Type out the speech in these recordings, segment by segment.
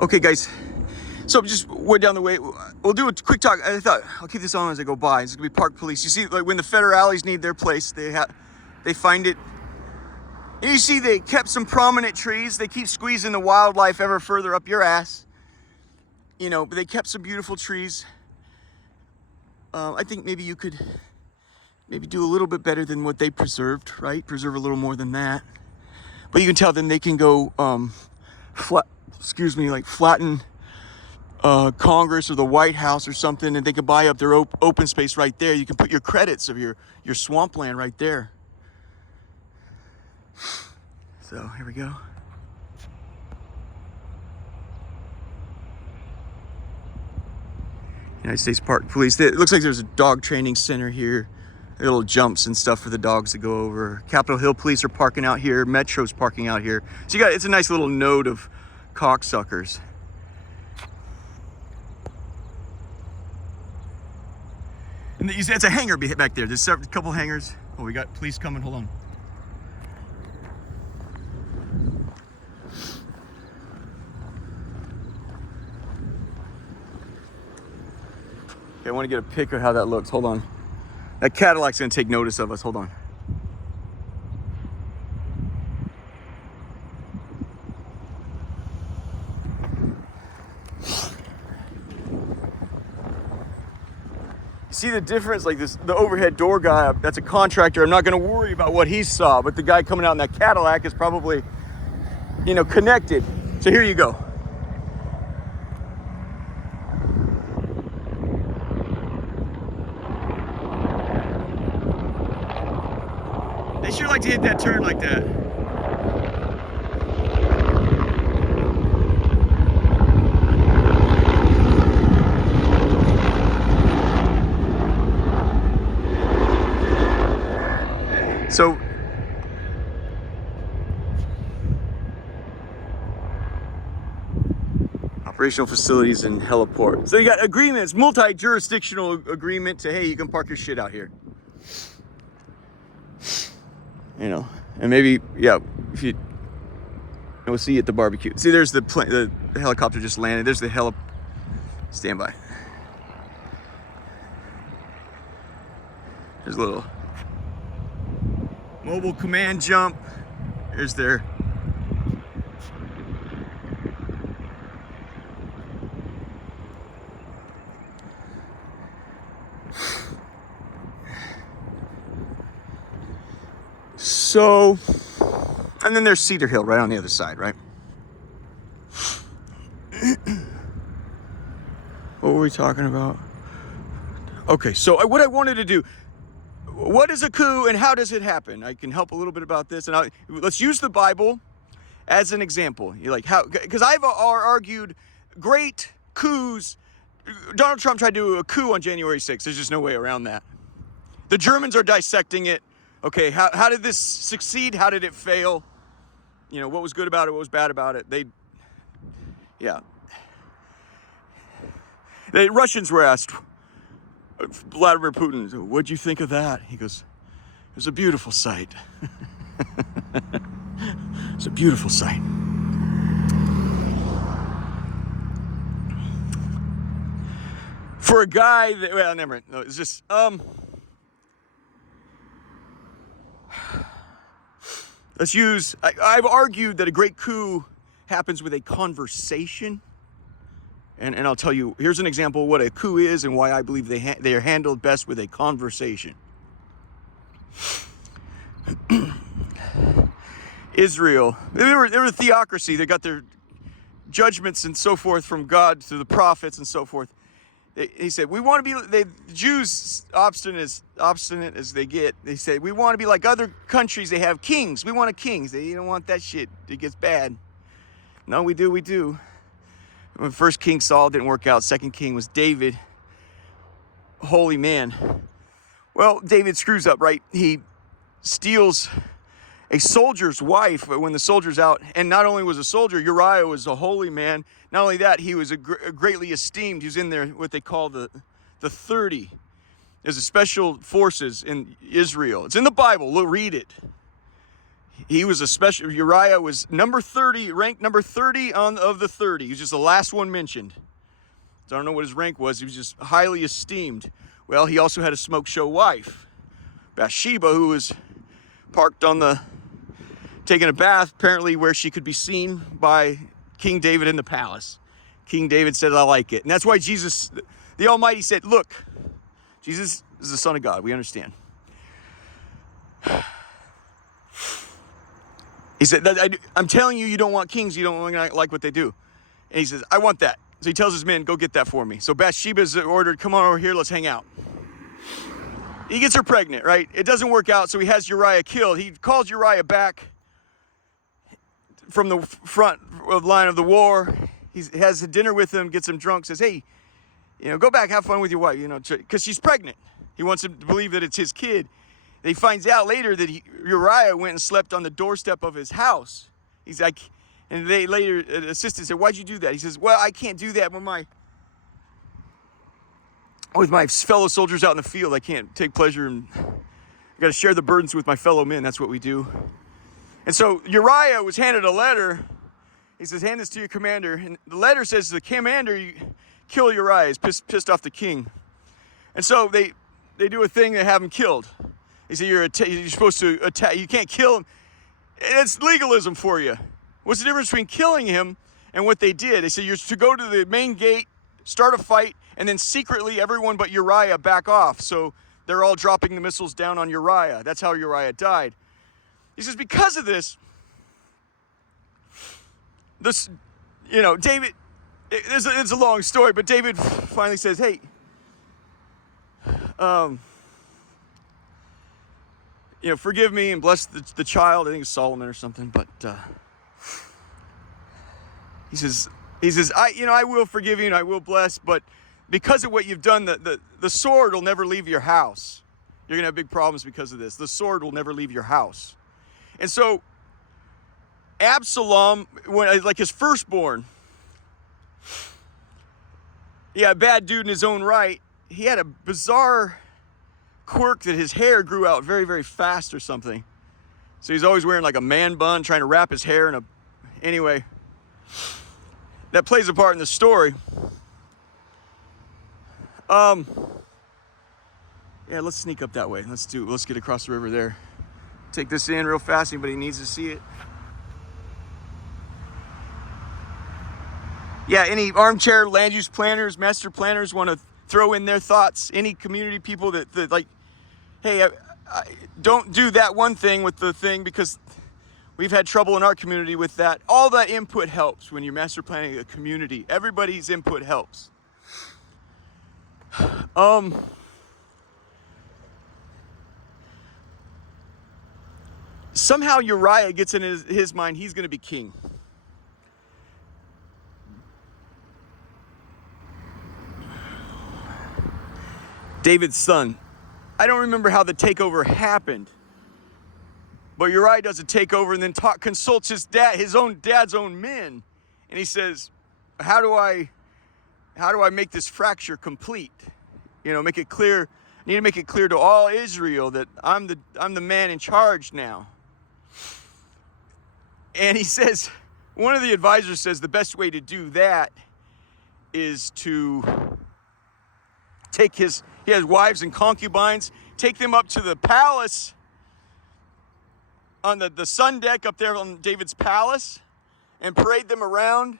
Okay, guys. So just way down the way, we'll do a quick talk. I thought I'll keep this on as I go by. It's gonna be park police. You see, like when the federales need their place, they find it. And you see, they kept some prominent trees. They keep squeezing the wildlife ever further up your ass. You know, but they kept some beautiful trees. I think maybe you could do a little bit better than what they preserved, right? Preserve a little more than that. But you can tell them they can go flatten Congress or the White House or something, and they can buy up their open space right there. You can put your credits of your swampland right there. So here we go. United States Park Police. It looks like there's a dog training center here. Little jumps and stuff for the dogs to go over. Capitol Hill Police are parking out here. Metro's parking out here. So it's a nice little node of cocksuckers. And you see, it's a hangar back there. There's a couple hangars. Oh, we got police coming. Hold on. Okay, I want to get a pic of how that looks. Hold on. That Cadillac's gonna take notice of us. Hold on. See the difference? Like the overhead door guy, that's a contractor. I'm not gonna worry about what he saw, but the guy coming out in that Cadillac is probably, connected. So here you go. They sure like to hit that turn like that. So operational facilities and heliport. So you got agreements, multi-jurisdictional agreement to, hey, you can park your shit out here. And maybe, if we'll see you at the barbecue. See, there's the helicopter just landed. There's the standby. There's a little mobile command jump. There's their So, and then there's Cedar Hill right on the other side, right? What were we talking about? Okay, so what I wanted to do, what is a coup and how does it happen? I can help a little bit about this, and let's use the Bible as an example. You're like, how? Because I've argued great coups. Donald Trump tried to do a coup on January 6th. There's just no way around that. The Germans are dissecting it. Okay, how did this succeed? How did it fail? What was good about it? What was bad about it? The Russians were asked, Vladimir Putin, what'd you think of that? He goes, it was a beautiful sight. It's a beautiful sight. For a guy that, well, never mind. No, it's just, let's use, I've argued that a great coup happens with a conversation. And I'll tell you, here's an example of what a coup is and why I believe they are handled best with a conversation. Israel, they were a theocracy. They got their judgments and so forth from God through the prophets and so forth. He said, we want to be, the Jews, obstinate as they get, they said, we want to be like other countries. They have kings. We want a king. They don't want that shit. It gets bad. No, we do. When first King Saul didn't work out, second king was David. Holy man. Well, David screws up, right? He steals a soldier's wife when the soldier's out. And not only was a soldier, Uriah was a holy man. Not only that, he was greatly esteemed. He was in there, what they call the 30. There's a special forces in Israel. It's in the Bible. We'll read it. He was a special, Uriah was number 30, ranked number 30 of the 30. He was just the last one mentioned. I don't know what his rank was. He was just highly esteemed. Well, he also had a smoke show wife, Bathsheba, who was parked taking a bath, apparently where she could be seen by King David in the palace. King David said, I like it. And that's why Jesus, the Almighty, said, look, Jesus is the Son of God. We understand. He said, I'm telling you, you don't want kings. You don't like what they do. And he says, I want that. So he tells his men, go get that for me. So Bathsheba's ordered, come on over here, let's hang out. He gets her pregnant, right? It doesn't work out, so he has Uriah killed. He calls Uriah back from the front line of the war. He has a dinner with him, gets him drunk, says, hey, go back, have fun with your wife, because she's pregnant. He wants him to believe that it's his kid. And he finds out later that Uriah went and slept on the doorstep of his house. He's like, and they later, an assistant said, why'd you do that? He says, well, I can't do that with my fellow soldiers out in the field. I can't take pleasure, and I got to share the burdens with my fellow men. That's what we do. And so Uriah was handed a letter. He says, hand this to your commander. And the letter says, the commander, you kill Uriah. He's pissed off the king. And so they do a thing, they have him killed. They say, you're supposed to attack, you can't kill him. And it's legalism for you. What's the difference between killing him and what they did? They said, you're to go to the main gate, start a fight, and then secretly everyone but Uriah back off. So they're all dropping the missiles down on Uriah. That's how Uriah died. He says, because of this, David, it's a long story, but David finally says, hey, forgive me and bless the child. I think it's Solomon or something, but he says, I will forgive you and I will bless, but because of what you've done, the sword will never leave your house. You're going to have big problems because of this. The sword will never leave your house. And so Absalom, like his firstborn, a bad dude in his own right, he had a bizarre quirk that his hair grew out very, very fast or something. So he's always wearing like a man bun, trying to wrap his hair in a... Anyway, that plays a part in the story. Let's sneak up that way. Let's get across the river there. Take this in real fast. Anybody needs to see it. Yeah, any armchair land use planners, master planners want to throw in their thoughts. Any community people that like, hey, I don't do that one thing with the thing because we've had trouble in our community with that. All that input helps when you're master planning a community. Everybody's input helps. Somehow Uriah gets in his mind he's going to be king. David's son. I don't remember how the takeover happened, but Uriah does a takeover and then consults his own dad's own men, and he says, "How do I make this fracture complete? Make it clear. I need to make it clear to all Israel that I'm the man in charge now." And he says, one of the advisors says the best way to do that is to take he has wives and concubines, take them up to the palace on the sun deck up there on David's palace and parade them around,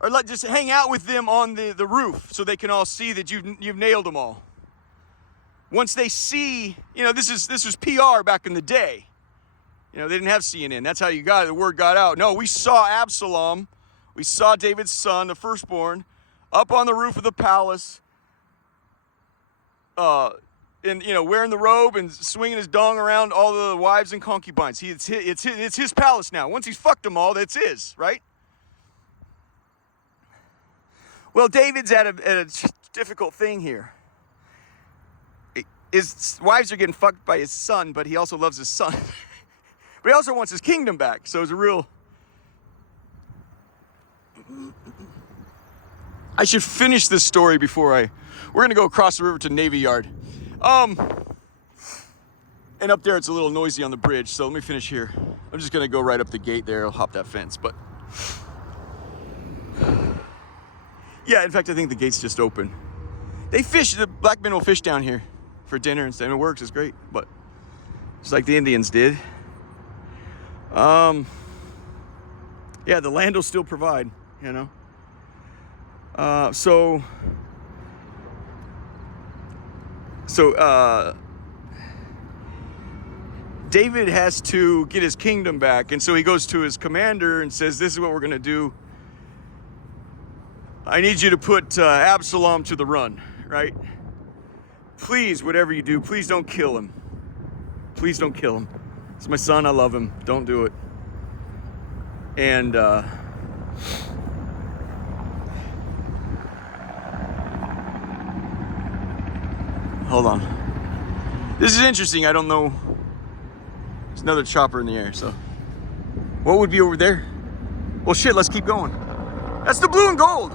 or just hang out with them on the roof so they can all see that you've nailed them all. Once they see, this was PR back in the day. They didn't have CNN. That's how the word got out. No, we saw Absalom. We saw David's son, the firstborn, up on the roof of the palace, wearing the robe and swinging his dong around all the wives and concubines. It's his palace now. Once he's fucked them all, that's his, right? Well, David's at a difficult thing here. His wives are getting fucked by his son, but he also loves his son. But he also wants his kingdom back. So it's a real... I should finish this story before we're going to go across the river to Navy Yard. And up there, it's a little noisy on the bridge, so let me finish here. I'm just gonna go right up the gate there. I'll hop that fence, but yeah, in fact, I think the gate's just open. They fish, the black men will fish down here for dinner and stuff, and it works, it's great, but just like the Indians did. Yeah, the land will still provide, you know. So David has to get his kingdom back, and so he goes to his commander and says, this is what we're going to do. I need you to put Absalom to the run, right? Please, whatever you do, please don't kill him. Please don't kill him. It's my son, I love him. Don't do it. And hold on. This is interesting. I don't know. There's another chopper in the air, so. What would be over there? Well, shit, let's keep going. That's the blue and gold.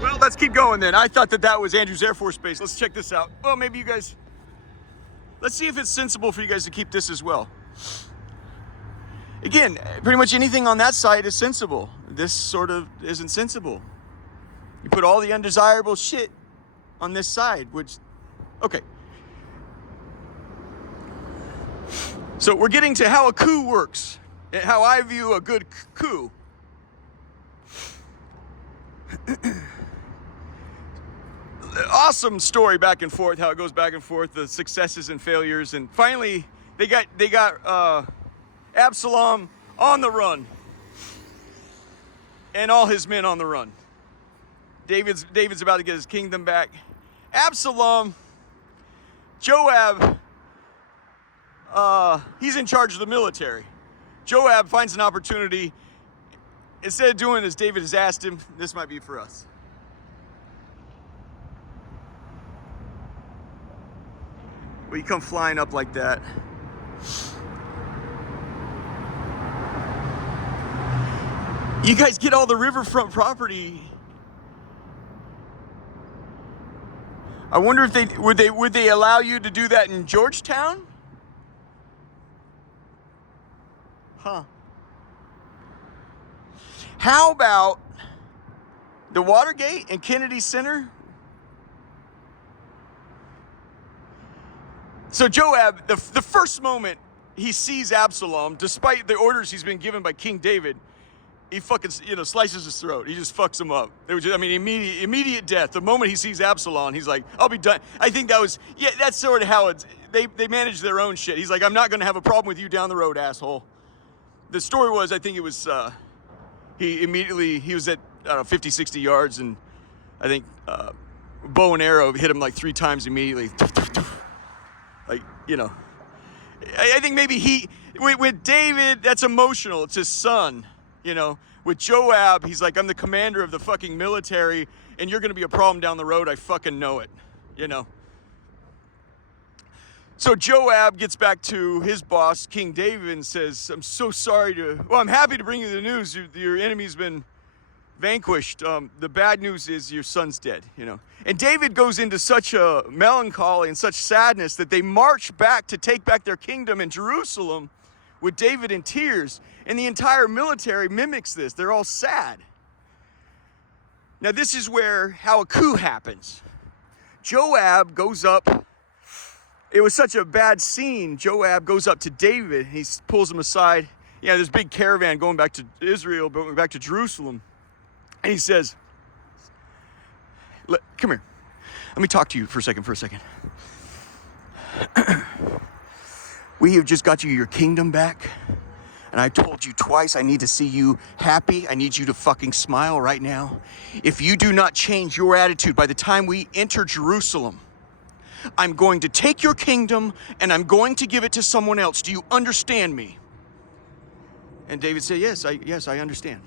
Well, let's keep going then. I thought that was Andrews Air Force Base. Let's check this out. Well, maybe you guys, let's see if it's sensible for you guys to keep this as well. Again, pretty much anything on that side is sensible. This sort of isn't sensible. You put all the undesirable shit on this side, which, okay. So we're getting to how a coup works, and how I view a good coup. Awesome story back and forth, how it goes back and forth, the successes and failures, and finally they got Absalom on the run, and all his men on the run. David's about to get his kingdom back. Absalom, Joab, he's in charge of the military. Joab finds an opportunity. Instead of doing as David has asked him, this might be for us. Well, you come flying up like that. You guys get all the riverfront property. I wonder if would they allow you to do that in Georgetown? Huh. How about the Watergate and Kennedy Center? So Joab, the first moment he sees Absalom, despite the orders he's been given by King David, he fucking, slices his throat. He just fucks him up. It was just, immediate death. The moment he sees Absalom, he's like, I'll be done. I think that's sort of how they manage their own shit. He's like, I'm not going to have a problem with you down the road, asshole. The story was, I think it was, he was at, 50, 60 yards, and I think bow and arrow hit him like 3 times immediately. Like, I think maybe with David, that's emotional. It's his son. With Joab, he's like, I'm the commander of the fucking military, and you're going to be a problem down the road. I fucking know it, So Joab gets back to his boss, King David, and says, I'm so sorry I'm happy to bring you the news. Your enemy's been vanquished. The bad news is your son's dead, And David goes into such a melancholy and such sadness that they march back to take back their kingdom in Jerusalem with David in tears, and the entire military mimics this. They're all sad. Now this is how a coup happens. Joab goes up. It was such a bad scene. Joab goes up to David. He pulls him aside. This big caravan going back to Israel, going back to Jerusalem. And he says, come here. Let me talk to you for a second. We have just got you your kingdom back. And I told you twice, I need to see you happy. I need you to fucking smile right now. If you do not change your attitude by the time we enter Jerusalem, I'm going to take your kingdom and I'm going to give it to someone else. Do you understand me? And David said, yes, I understand.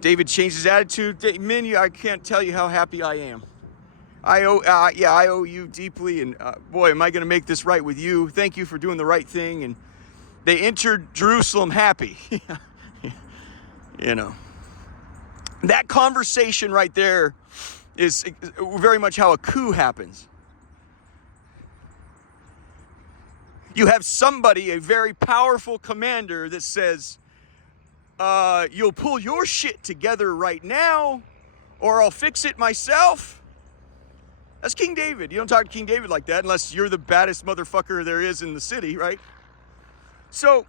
David changed his attitude. Men, I can't tell you how happy I am. I owe you deeply, and boy, am I going to make this right with you. Thank you for doing the right thing. And they entered Jerusalem happy. That conversation right there is very much how a coup happens. You have somebody, a very powerful commander that says, you'll pull your shit together right now, or I'll fix it myself. That's King David. You don't talk to King David like that unless you're the baddest motherfucker there is in the city, right? So,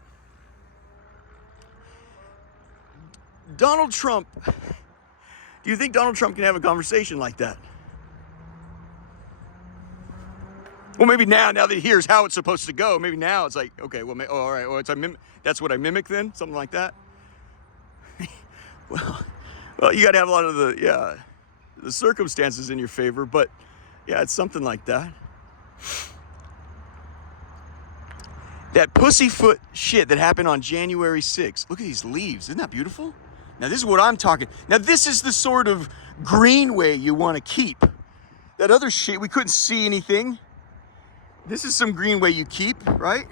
Donald Trump, do you think Donald Trump can have a conversation like that? Well, maybe now that he hears how it's supposed to go, maybe now it's like, okay, well, all right, well, that's what I mimic then, something like that. well, you got to have a lot of the circumstances in your favor, but yeah, it's something like that. That pussyfoot shit that happened on January 6th. Look at these leaves. Isn't that beautiful? Now, this is what I'm talking. Now, this is the sort of greenway you want to keep. That other shit, we couldn't see anything. This is some greenway you keep, right?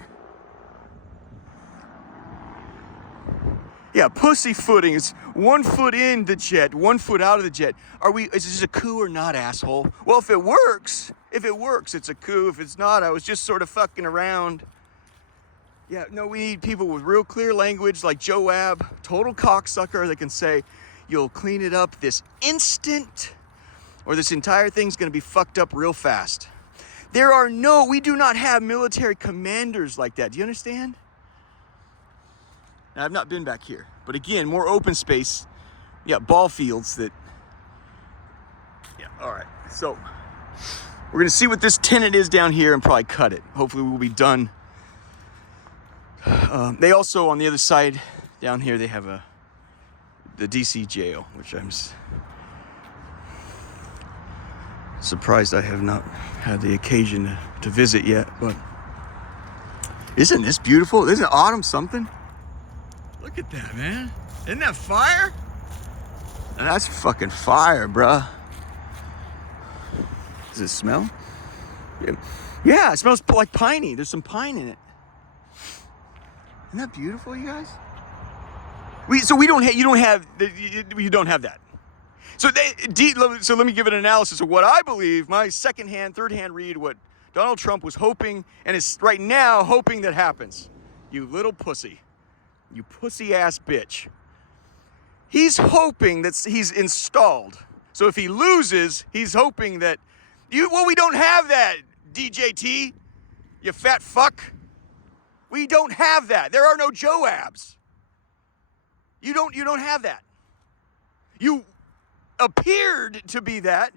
Yeah, pussyfooting. It's 1 foot in the jet, 1 foot out of the jet. Is this a coup or not, asshole? Well, if it works, it's a coup. If it's not, I was just sort of fucking around. Yeah, no, we need people with real clear language like Joab, total cocksucker, that can say, you'll clean it up this instant, or this entire thing's gonna be fucked up real fast. We do not have military commanders like that. Do you understand? Now, I've not been back here, but again, more open space. Yeah, ball fields that, yeah, all right. So we're gonna see what this tenant is down here and probably cut it. Hopefully we'll be done. They also, on the other side down here, they have the DC jail, which I'm surprised I have not had the occasion to visit yet, but isn't this beautiful? Isn't autumn something? Look at that, man. Isn't that fire? And that's fucking fire, bruh. Does it smell? Yeah, it smells like piney. There's some pine in it. Isn't that beautiful, you guys? You don't have that. So let me give an analysis of what I believe, my second-hand, third-hand read, what Donald Trump was hoping and is right now hoping that happens. You little pussy. You pussy-ass bitch. He's hoping that he's installed. So if he loses, he's hoping that... we don't have that, DJT. You fat fuck. We don't have that. There are no Joabs. You don't have that. You appeared to be that,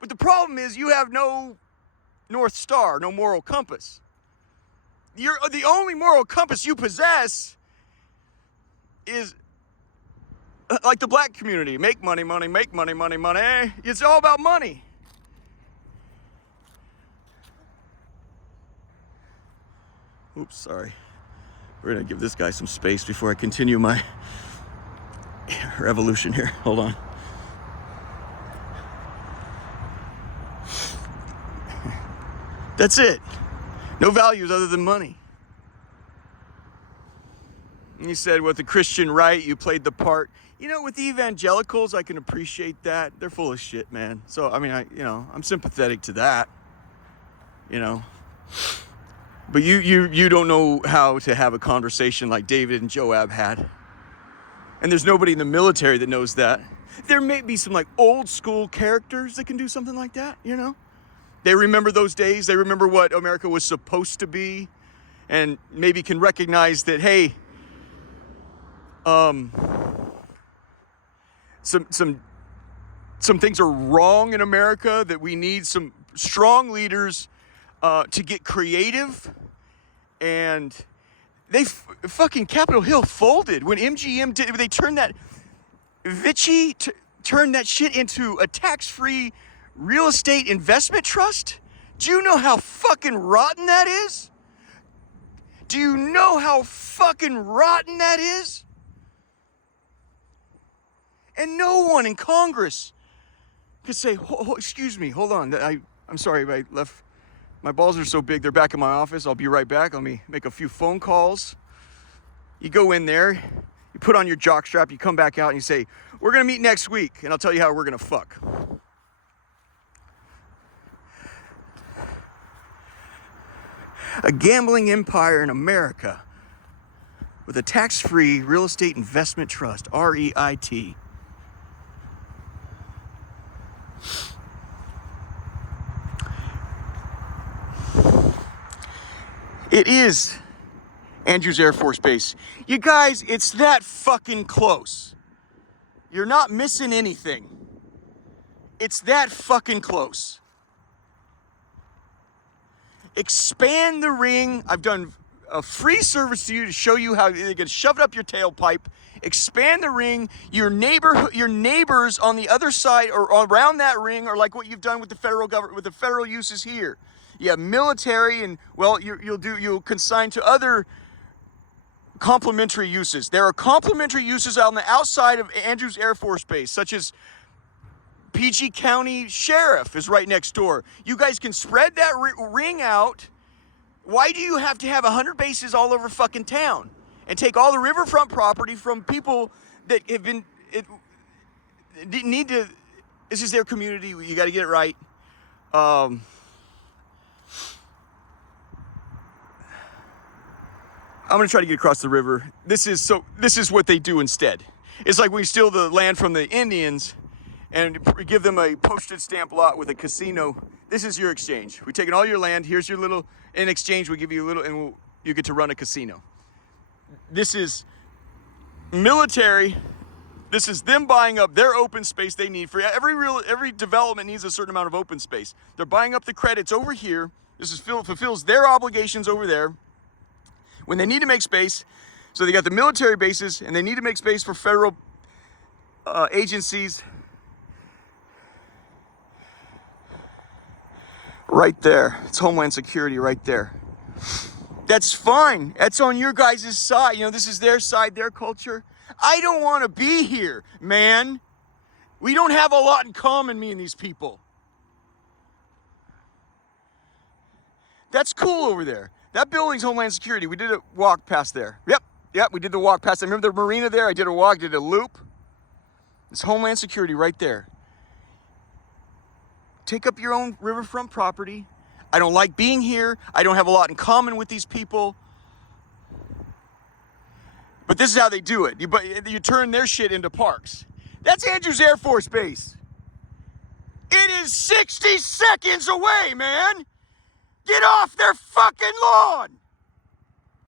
but the problem is you have no North Star, no moral compass. The only moral compass you possess is like the black community. Make money, money, make money, money, money. It's all about money. Oops, sorry. We're gonna give this guy some space before I continue my revolution here. Hold on. That's it. No values other than money. And he said, with the Christian right, you played the part. You know, with the evangelicals, I can appreciate that. They're full of shit, man. So, I mean, I'm sympathetic to that. You know. But you don't know how to have a conversation like David and Joab had. And there's nobody in the military that knows that. There may be some like old school characters that can do something like that, you know? They remember those days. They remember what America was supposed to be, and maybe can recognize that, hey, some things are wrong in America, that we need some strong leaders to get creative. And they fucking Capitol Hill folded when MGM did. They turned that Vichy turned that shit into a tax-free real estate investment trust. Do you know how fucking rotten that is? Do you know how fucking rotten that is? And no one in Congress could say, excuse me, hold on. I'm sorry, I left. My balls are so big, they're back in my office. I'll be right back. Let me make a few phone calls. You go in there, you put on your jockstrap, you come back out and you say, we're gonna meet next week and I'll tell you how we're gonna fuck. A gambling empire in America with a tax-free real estate investment trust, REIT. It is Andrews Air Force Base. You guys, it's that fucking close. You're not missing anything. It's that fucking close. Expand the ring. I've done a free service to you to show you how they can shove it up your tailpipe. Expand the ring. Your neighbors on the other side or around that ring are like what you've done with the federal government, with the federal uses here. You have military, and well, you'll consign to other complementary uses. There are complementary uses on the outside of Andrews Air Force Base, such as PG County Sheriff is right next door. You guys can spread that ring out. Why do you have to have 100 bases all over fucking town and take all the riverfront property from people that have been need to? This is their community. You got to get it right. I'm gonna try to get across the river. This is what they do instead. It's like we steal the land from the Indians and give them a postage stamp lot with a casino. This is your exchange. We're taking all your land. Here's your little. In exchange, we give you a little, and you get to run a casino. This is military. This is them buying up their open space they need for every development needs a certain amount of open space. They're buying up the credits over here. This fulfills their obligations over there. When they need to make space, so they got the military bases, and they need to make space for federal agencies. Right there. It's Homeland Security right there. That's fine. That's on your guys' side. You know, this is their side, their culture. I don't want to be here, man. We don't have a lot in common, me and these people. That's cool over there. That building's Homeland Security. We did a walk past there. Yep, we did the walk past. I remember the marina there. I did a walk, did a loop. It's Homeland Security right there. Take up your own riverfront property. I don't like being here. I don't have a lot in common with these people. But this is how they do it. You turn their shit into parks. That's Andrews Air Force Base. It is 60 seconds away, man. Get off their fucking lawn!